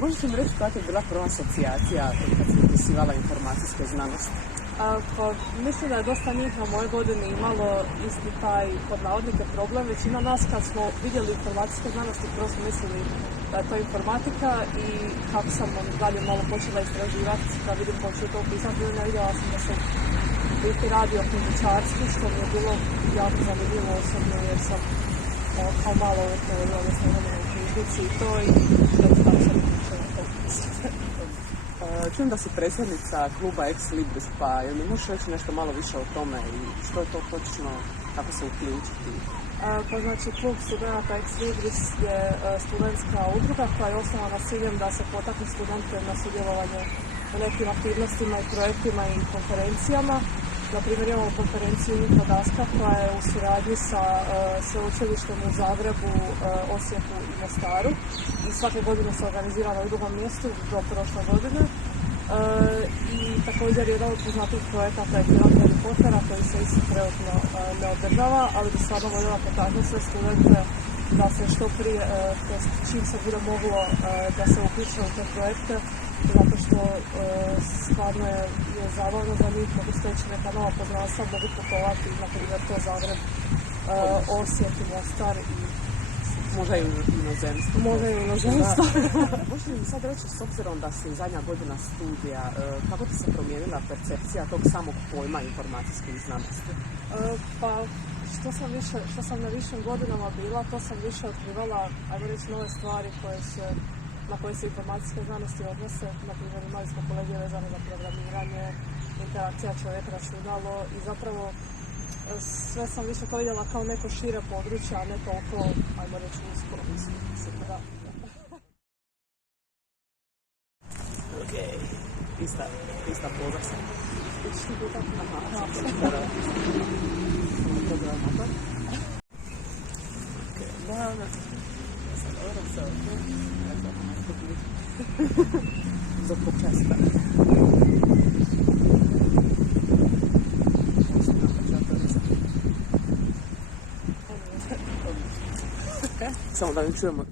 Možete mi reći kakva je bila prva asocijacija kad ste upisivala informacijske znanosti? Pa, mislim da je dosta njih na moje godine imalo isti taj pod navodnike problem. Većina nas kad smo vidjeli informacijske znanosti prvo smo mislili da je to informatika i kako sam dalje malo počela istraživati da vidim ko će to upisati, vidjela sam da se biti radi o knjižničarstvu, što mi je bilo jako zanimljivo osobno jer sam kao malo uvjetno da sam imala u knjižnici i to i tako sam počela to upisati. Čujem da si predsjednica kluba Ex Libris, pa jel mi možeš reći nešto malo više o tome i što je to točno, kako se uključiti? Pa znači, klub studenata Ex Libris je studentska udruga koja je osnovana s ciljem da se potakne studente na sudjelovanje u nekim aktivnostima i projektima i konferencijama. Na primjer, imamo konferenciju Infodaska koja je u suradnji sa sveučilištem u Zagrebu, Osijeku i Mostaru i svake godine se organizirala u drugom mjestu do prošle godine. I također jedan od poznatih projekata je film Harry Pottera koji se isto trenutno ne održava, ali bi stvarno voljela potaknuti sve studente da se što prije, čim se bude moglo da se uključe u te projekte, zato što stvarno je zabavno za njih, mogu steći neka nova poznanstva, mogu putovati, na primjer to Zagreb, Osijek i Mostar i Možda i u inozemstvu. Možda i u inozemstvu. Možete li mi sad reći, s obzirom da si zadnja godina studija, kako ti se promijenila percepcija tog samog pojma informacijskih znanosti? Pa, što sam na višim godinama bila, to sam više otkrivala, ajmo reći, nove stvari na koje se informacijske znanosti odnose. Na primjer, imali smo kolegije vezane za programiranje, interakcija čovjek-računalo i zapravo sve sam više to vidjela kao neko šire područje, a ne toliko, ajmo reći, usko. Da. Okej, ista poza sam. Isti putak. Aha, programator. Okej, da, sad dobro se okej. Započesta. Samo da ne čujemo